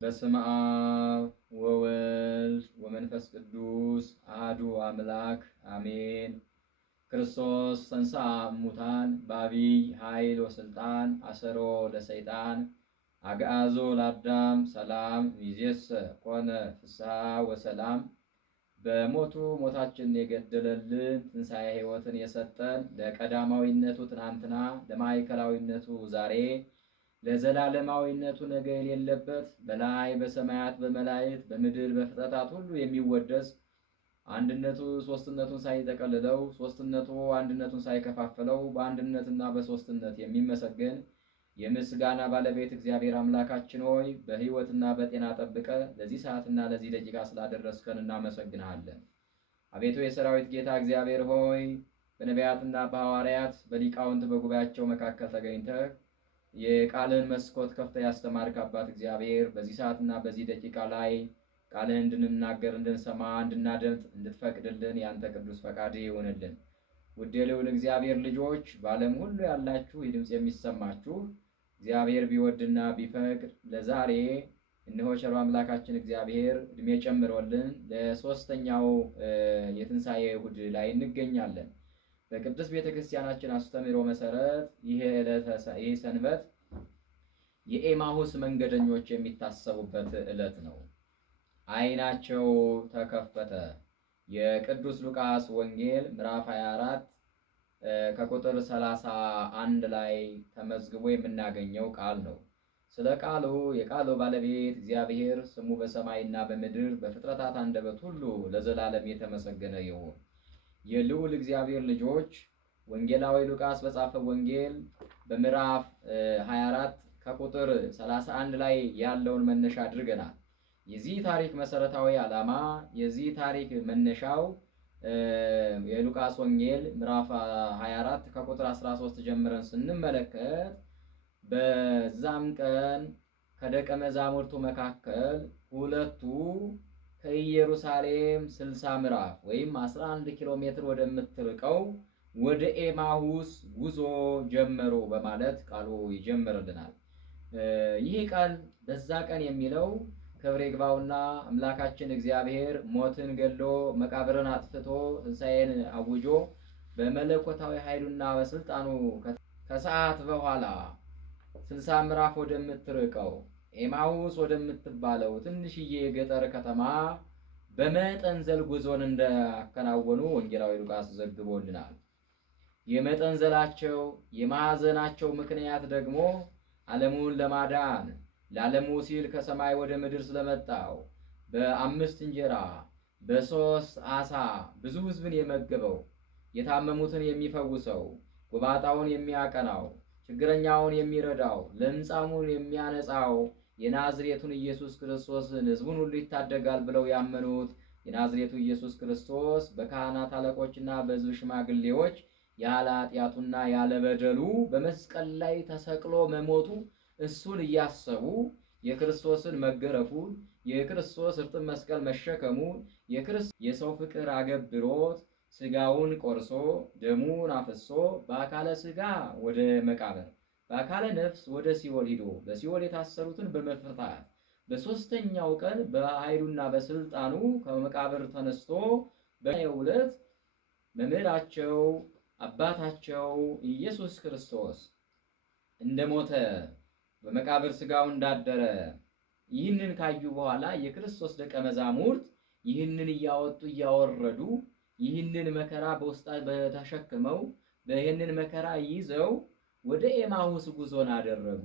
በስመ አብ ወወልድ ወመንፈስ ቅዱስ አሐዱ አምላክ አሜን። ክርስቶስ ተንሥአ እሙታን በዐቢይ ኃይል ወሥልጣን አሰሮ ለሰይጣን አግዓዞ ለአዳም ሰላም ሚዜሰ ኮነ ፍስሐ ወሰላም። በሞቱ ሞታችንን የገደለልን ትንሣኤ ሕይወትን የሰጠን ለቀዳማዊነቱ ትናንትና ለማዕከላዊነቱ ዛሬ ለዘላለማዊነቱ ነገ የሌለበት በላይ በሰማያት በመላእክት በምድር በፍጥረታት ሁሉ የሚወደስ አንድነቱ ሶስትነቱን ሳይጠቀልለው ሶስትነቱ አንድነቱን ሳይከፋፍለው በአንድነትና በሶስትነት የሚመሰገን የምስጋና ባለቤት እግዚአብሔር አምላካችን ሆይ በሕይወትና በጤና ጠብቀ ለዚህ ሰዓትና ለዚህ ደቂቃ ስላደረስከን እናመሰግንሃለን። አቤቱ የሰራዊት ጌታ እግዚአብሔር ሆይ በነቢያትና በሐዋርያት በሊቃውንት በጉባኤያቸው መካከል ተገኝተህ የቃልን መስኮት ከፍተህ ያስተማርክ አባት እግዚአብሔር በዚህ ሰዓትና በዚህ ደቂቃ ላይ ቃልህን እንድንናገር እንድንሰማ እንድናደምጥ እንድትፈቅድልን ያንተ ቅዱስ ፈቃድ ይሁንልን። ውድ የልዑል እግዚአብሔር ልጆች በዓለም ሁሉ ያላችሁ ድምፅ የሚሰማችሁ እግዚአብሔር ቢወድና ቢፈቅድ ለዛሬ እነሆ ቸሩ አምላካችን እግዚአብሔር እድሜ ጨምሮልን ለሶስተኛው የትንሣኤ እሑድ ላይ እንገኛለን። በቅዱስ ቤተክርስቲያናችን አስተምህሮ መሰረት ይህ ሰንበት የኤማሁስ መንገደኞች የሚታሰቡበት ዕለት ነው። ዓይናቸው ተከፈተ። የቅዱስ ሉቃስ ወንጌል ምዕራፍ 24 ከቁጥር 31 ላይ ተመዝግቦ የምናገኘው ቃል ነው። ስለ ቃሉ የቃሉ ባለቤት እግዚአብሔር ስሙ በሰማይና በምድር በፍጥረታት አንደበት ሁሉ ለዘላለም የተመሰገነ ይሁን። የልዑል እግዚአብሔር ልጆች ወንጌላዊ ሉቃስ በጻፈው ወንጌል በምዕራፍ 24 ከቁጥር 31 ላይ ያለውን መነሻ አድርገናል። የዚህ ታሪክ መሰረታዊ ዓላማ የዚህ ታሪክ መነሻው የሉቃስ ወንጌል ምዕራፍ 24 ከቁጥር 13 ጀምረን ስንመለከት በዛም ቀን ከደቀ መዛሙርቱ መካከል ሁለቱ ከኢየሩሳሌም 60 ምዕራፍ ወይም 11 ኪሎ ሜትር ወደምትርቀው ወደ ኤማሁስ ጉዞ ጀመሩ በማለት ቃሉ ይጀምርልናል። ይህ ቃል በዛ ቀን የሚለው ክብር ይግባውና አምላካችን እግዚአብሔር ሞትን ገድሎ መቃብርን አጥፍቶ ትንሣኤን አውጆ በመለኮታዊ ኃይሉና በስልጣኑ ከሰዓት በኋላ 60 ምዕራፍ ወደምትርቀው ኤማሁስ ወደምትባለው ትንሽዬ የገጠር ከተማ በመጠንዘል ጉዞን እንዳከናወኑ ወንጌላዊ ሉቃስ ዘግቦልናል። የመጠንዘላቸው የማዕዘናቸው ምክንያት ደግሞ ዓለሙን ለማዳን ለዓለሙ ሲል ከሰማይ ወደ ምድር ስለመጣው በ5 እንጀራ በ3 ዓሣ ብዙ ሕዝብን የመገበው የታመሙትን የሚፈውሰው ጎባጣውን የሚያቀናው ችግረኛውን የሚረዳው ለምጻሙን የሚያነጻው የናዝሬቱን ኢየሱስ ክርስቶስን ሕዝቡን ሁሉ ይታደጋል ብለው ያመኑት የናዝሬቱ ኢየሱስ ክርስቶስ በካህናት አለቆችና በሕዝብ ሽማግሌዎች ያለ ኃጢአቱና ያለ በደሉ በመስቀል ላይ ተሰቅሎ መሞቱ እሱን እያሰቡ የክርስቶስን መገረፉን የክርስቶስ እርጥብ መስቀል መሸከሙን የሰው ፍቅር አገብሮት ስጋውን ቆርሶ ደሙን አፍሶ በአካለ ስጋ ወደ መቃብር በአካለ ነፍስ ወደ ሲኦል ሂዶ በሲኦል የታሰሩትን በመፍታት በሶስተኛው ቀን በኃይሉና በስልጣኑ ከመቃብር ተነስቶ በነገው ዕለት መምህራቸው አባታቸው ኢየሱስ ክርስቶስ እንደሞተ በመቃብር ስጋው እንዳደረ ይህንን ካዩ በኋላ የክርስቶስ ደቀ መዛሙርት ይህንን እያወጡ እያወረዱ ይህንን መከራ በውስጣ በተሸክመው ይህንን መከራ ይዘው ወደ ኤማሁስ ጉዞን አደረጉ።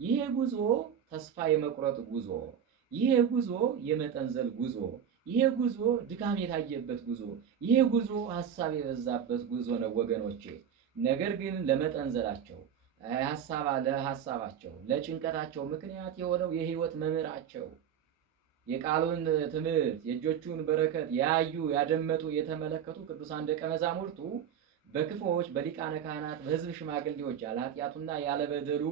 ይሄ ጉዞ ተስፋ የመቁረጥ ጉዞ፣ ይሄ ጉዞ የመጠንዘል ጉዞ፣ ይሄ ጉዞ ድካም የታየበት ጉዞ፣ ይሄ ጉዞ ሐሳብ የበዛበት ጉዞ ነው ወገኖቼ። ነገር ግን ለመጠንዘላቸው ለሐሳባቸው ለጭንቀታቸው ምክንያት የሆነው የሕይወት መምህራቸው የቃሉን ትምህርት የእጆቹን በረከት ያዩ ያደመጡ የተመለከቱ ቅዱሳን ደቀ መዛሙርቱ በክፎች በሊቃነ ካህናት በሕዝብ ሽማግሌዎች ያለ ኃጢአቱና ያለ በደሉ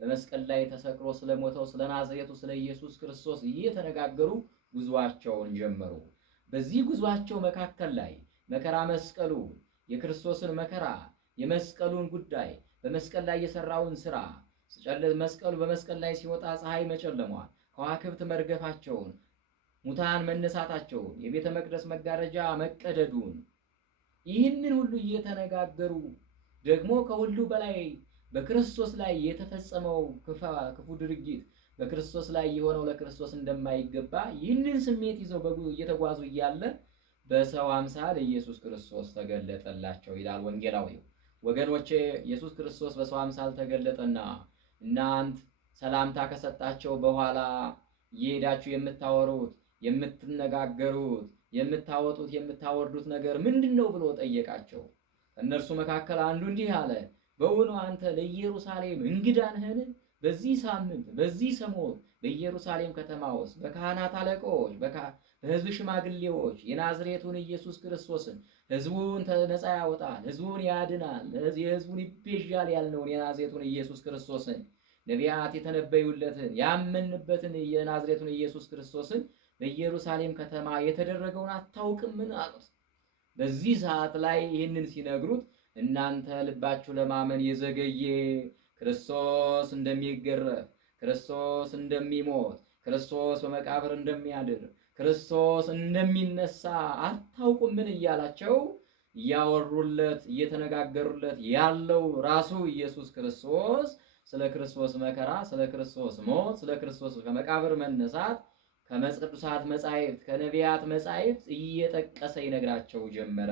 በመስቀል ላይ ተሰቅሎ ስለሞተው ስለ ናዝሬቱ ስለ ኢየሱስ ክርስቶስ እየተነጋገሩ ጉዟቸውን ጀመሩ። በዚህ ጉዟቸው መካከል ላይ መከራ መስቀሉ የክርስቶስን መከራ የመስቀሉን ጉዳይ በመስቀል ላይ የሰራውን ስራ መስቀሉ በመስቀል ላይ ሲወጣ ፀሐይ መጨለሟ ከዋክብት መርገፋቸውን፣ ሙታን መነሳታቸውን፣ የቤተ መቅደስ መጋረጃ መቀደዱን ይህንን ሁሉ እየተነጋገሩ ደግሞ ከሁሉ በላይ በክርስቶስ ላይ የተፈጸመው ክፉ ድርጊት በክርስቶስ ላይ የሆነው ለክርስቶስ እንደማይገባ ይህንን ስሜት ይዘው እየተጓዙ እያለ በሰው አምሳል ኢየሱስ ክርስቶስ ተገለጠላቸው ይላል ወንጌላዊው። ወገኖቼ ኢየሱስ ክርስቶስ በሰው አምሳል ተገለጠና እናንት ሰላምታ ከሰጣቸው በኋላ እየሄዳችሁ የምታወሩት የምትነጋገሩት የምታወጡት የምታወርዱት ነገር ምንድነው ብሎ ጠየቃቸው። ከእነርሱ መካከል አንዱ እንዲህ አለ፣ በእውኑ አንተ ለኢየሩሳሌም እንግዳ ነህን? በዚህ ሳምንት በዚህ ሰሞን በኢየሩሳሌም ከተማ ውስጥ በካህናት አለቆች በሕዝብ ሽማግሌዎች የናዝሬቱን ኢየሱስ ክርስቶስን ሕዝቡን ነፃ ያወጣል፣ ሕዝቡን ያድናል፣ የሕዝቡን ይቤዣል ያልነውን የናዝሬቱን ኢየሱስ ክርስቶስን ነቢያት የተነበዩለትን ያመንበትን የናዝሬቱን ኢየሱስ ክርስቶስን በኢየሩሳሌም ከተማ የተደረገውን አታውቅምን አሉት። በዚህ ሰዓት ላይ ይህንን ሲነግሩት እናንተ ልባችሁ ለማመን የዘገየ ክርስቶስ እንደሚገረፍ፣ ክርስቶስ እንደሚሞት፣ ክርስቶስ በመቃብር እንደሚያድር፣ ክርስቶስ እንደሚነሳ አታውቁምን እያላቸው እያወሩለት እየተነጋገሩለት ያለው ራሱ ኢየሱስ ክርስቶስ ስለ ክርስቶስ መከራ፣ ስለ ክርስቶስ ሞት፣ ስለ ክርስቶስ ከመቃብር መነሳት ከቅዱሳት መጻሕፍት ከነቢያት መጻሕፍት እየጠቀሰ ይነግራቸው ጀመረ።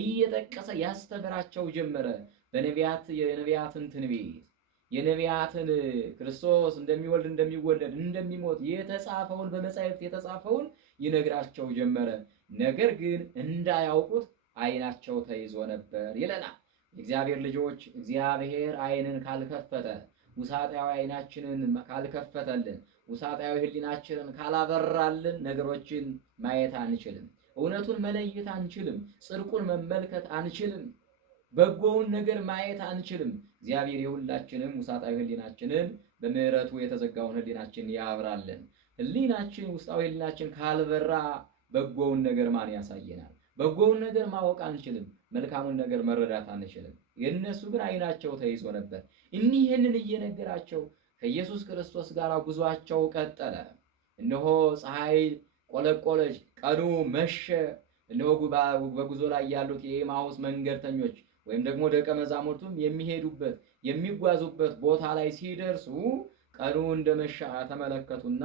እየጠቀሰ ያስተምራቸው ጀመረ። የነቢያትን ትንቢት የነቢያትን ክርስቶስ እንደሚወልድ እንደሚወለድ እንደሚሞት የተጻፈውን በመጻሕፍት የተጻፈውን ይነግራቸው ጀመረ። ነገር ግን እንዳያውቁት ዓይናቸው ተይዞ ነበር ይለናል። የእግዚአብሔር ልጆች እግዚአብሔር ዓይንን ካልከፈተ ውሳጣዊ ዓይናችንን ካልከፈተልን ውሳጣዊ ሕሊናችንን ካላበራልን ነገሮችን ማየት አንችልም። እውነቱን መለየት አንችልም። ጽድቁን መመልከት አንችልም። በጎውን ነገር ማየት አንችልም። እግዚአብሔር የሁላችንም ውሳጣዊ ሕሊናችንን በምሕረቱ የተዘጋውን ሕሊናችንን ያብራልን። ሕሊናችን ውስጣዊ ሕሊናችን ካልበራ በጎውን ነገር ማን ያሳየናል? በጎውን ነገር ማወቅ አንችልም። መልካሙን ነገር መረዳት አንችልም። የእነሱ ግን ዓይናቸው ተይዞ ነበር። ይህንን እየነገራቸው ከኢየሱስ ክርስቶስ ጋር ጉዟቸው ቀጠለ። እነሆ ፀሐይ ቆለቆለች፣ ቀኑ መሸ። እነሆ በጉዞ ላይ ያሉት የኤማሁስ መንገድተኞች ወይም ደግሞ ደቀ መዛሙርቱም የሚሄዱበት የሚጓዙበት ቦታ ላይ ሲደርሱ ቀኑ እንደመሻ ተመለከቱና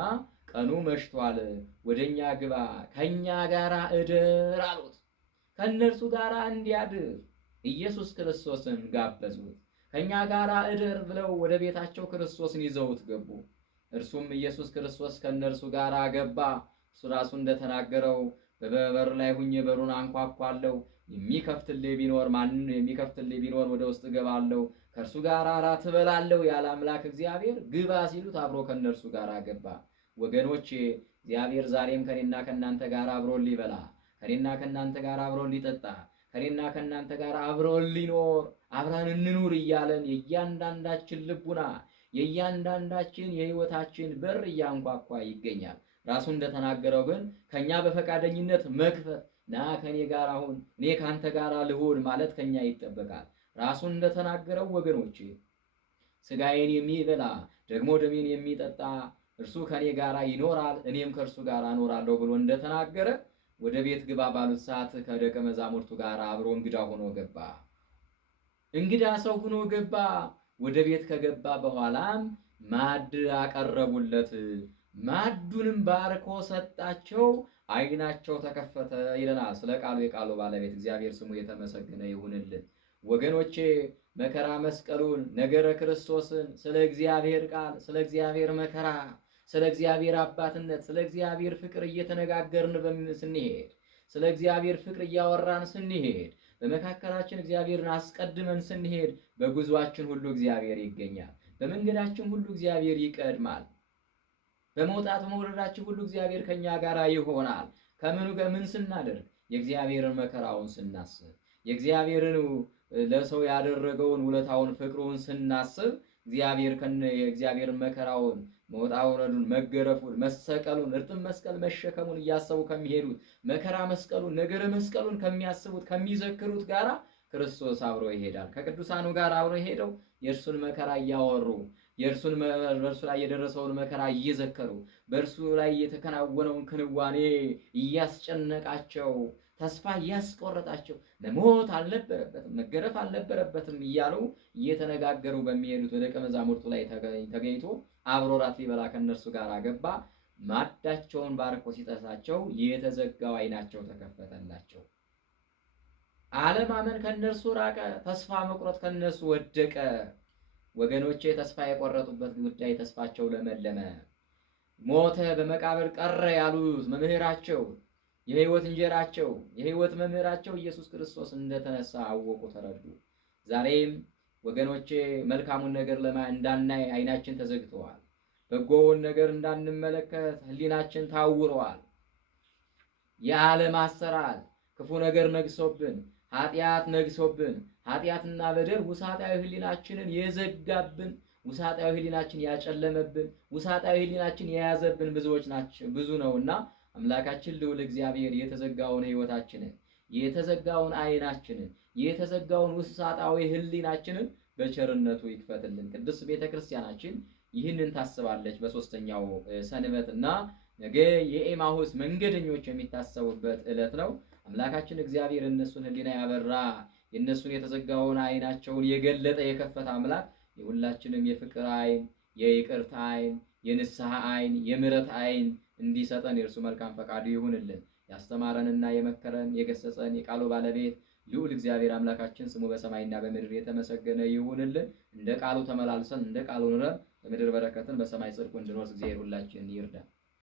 ቀኑ መሽቷል፣ ወደኛ ግባ፣ ከኛ ጋር እደር አሉት። ከእነርሱ ጋር እንዲያድር ኢየሱስ ክርስቶስን ጋበዙት። ከኛ ጋር እደር ብለው ወደ ቤታቸው ክርስቶስን ይዘውት ገቡ። እርሱም ኢየሱስ ክርስቶስ ከእነርሱ ጋር ገባ። እሱ ራሱ እንደተናገረው በበር ላይ ሁኜ በሩን አንኳኳለሁ፣ የሚከፍትልኝ ቢኖር ወደ ውስጥ እገባለሁ፣ ከእርሱ ጋር እራት እበላለሁ ያለ አምላክ እግዚአብሔር ግባ ሲሉት አብሮ ከእነርሱ ጋር ገባ። ወገኖቼ እግዚአብሔር ዛሬም ከኔና ከእናንተ ጋር አብሮን ሊበላ ከኔና ከእናንተ ጋር አብሮን ሊጠጣ ከኔና ከእናንተ ጋር አብሮን ሊኖር አብረን እንኑር እያለን የእያንዳንዳችን ልቡና የእያንዳንዳችን የሕይወታችን በር እያንኳኳ ይገኛል። ራሱ እንደተናገረው ግን ከኛ በፈቃደኝነት መክፈት ና ከኔ ጋር አሁን እኔ ካንተ ጋር ልሁን ማለት ከኛ ይጠበቃል። ራሱ እንደተናገረው ወገኖቼ ስጋዬን የሚበላ ደግሞ ደሜን የሚጠጣ እርሱ ከኔ ጋር ይኖራል እኔም ከእርሱ ጋር እኖራለሁ ብሎ እንደተናገረ ወደ ቤት ግባ ባሉት ሰዓት ከደቀ መዛሙርቱ ጋር አብሮ እንግዳ ሆኖ ገባ። እንግዳ ሰው ሆኖ ገባ። ወደ ቤት ከገባ በኋላም ማዕድ አቀረቡለት። ማዕዱንም ባርኮ ሰጣቸው፣ ዓይናቸው ተከፈተ ይለናል። ስለ ቃሉ የቃሉ ባለቤት እግዚአብሔር ስሙ የተመሰገነ ይሁንልን። ወገኖቼ መከራ መስቀሉን ነገረ ክርስቶስን ስለ እግዚአብሔር ቃል ስለ እግዚአብሔር መከራ ስለ እግዚአብሔር አባትነት ስለ እግዚአብሔር ፍቅር እየተነጋገርን ስንሄድ ስለ እግዚአብሔር ፍቅር እያወራን ስንሄድ በመካከላችን እግዚአብሔርን አስቀድመን ስንሄድ በጉዟችን ሁሉ እግዚአብሔር ይገኛል። በመንገዳችን ሁሉ እግዚአብሔር ይቀድማል። በመውጣት መውረዳችን ሁሉ እግዚአብሔር ከኛ ጋር ይሆናል። ከምኑ ምን ስናደርግ? የእግዚአብሔርን መከራውን ስናስብ፣ የእግዚአብሔርን ለሰው ያደረገውን ውለታውን ፍቅሩን ስናስብ የእግዚአብሔርን መከራውን መውጣውረዱን መገረፉን መሰቀሉን እርጥብ መስቀል መሸከሙን እያሰቡ ከሚሄዱት መከራ መስቀሉን ነገረ መስቀሉን ከሚያስቡት ከሚዘክሩት ጋራ ክርስቶስ አብሮ ይሄዳል። ከቅዱሳኑ ጋር አብሮ ሄደው የእርሱን መከራ እያወሩ በእርሱ ላይ የደረሰውን መከራ እየዘከሩ በእርሱ ላይ የተከናወነውን ክንዋኔ እያስጨነቃቸው ተስፋ እያስቆረጣቸው መሞት አልነበረበትም፣ መገረፍ አልነበረበትም እያሉ እየተነጋገሩ በሚሄዱት ወደ ደቀ መዛሙርቱ ላይ ተገኝቶ አብሮ ራት ሊበላ ከእነርሱ ጋር ገባ። ማዕዳቸውን ባርኮ ሲጠሳቸው የተዘጋው ዓይናቸው ተከፈተላቸው። አለማመን ከእነርሱ ራቀ። ተስፋ መቁረጥ ከእነርሱ ወደቀ። ወገኖቼ ተስፋ የቆረጡበት ጉዳይ ተስፋቸው ለመለመ። ሞተ፣ በመቃብር ቀረ ያሉት መምህራቸው፣ የሕይወት እንጀራቸው፣ የሕይወት መምህራቸው ኢየሱስ ክርስቶስ እንደተነሳ አወቁ፣ ተረዱ። ዛሬም ወገኖቼ መልካሙን ነገር እንዳናይ ዓይናችን ተዘግተዋል። በጎውን ነገር እንዳንመለከት ሕሊናችን ታውረዋል። የዓለም አሰራር ክፉ ነገር ነግሶብን፣ ኃጢአት ነግሶብን፣ ኃጢአትና በደል ውሳጣዊ ሕሊናችንን የዘጋብን፣ ውሳጣዊ ሕሊናችን ያጨለመብን፣ ውሳጣዊ ሕሊናችን የያዘብን ብዙ ነውና አምላካችን ልዑል እግዚአብሔር የተዘጋውን ሕይወታችንን፣ የተዘጋውን ዓይናችንን፣ የተዘጋውን ውሳጣዊ ሕሊናችንን በቸርነቱ ይክፈትልን። ቅድስት ቤተክርስቲያናችን ይህንን ታስባለች። በሶስተኛው ሰንበትና ነገ የኤማሁስ መንገደኞች የሚታሰቡበት ዕለት ነው። አምላካችን እግዚአብሔር እነሱን ሕሊና ያበራ፣ የእነሱን የተዘጋውን ዓይናቸውን የገለጠ የከፈተ አምላክ የሁላችንም የፍቅር ዓይን፣ የይቅርታ ዓይን፣ የንስሐ ዓይን፣ የምሕረት ዓይን እንዲሰጠን የእርሱ መልካም ፈቃዱ ይሁንልን። ያስተማረንና የመከረን የገሰጸን የቃሉ ባለቤት ልዑል እግዚአብሔር አምላካችን ስሙ በሰማይና በምድር የተመሰገነ ይሁንልን። እንደ ቃሉ ተመላልሰን እንደ ቃሉ ኑረን በምድር በረከትን በሰማይ ጽድቁ እንድንወርስ እግዚአብሔር ሁላችንን ይርዳል።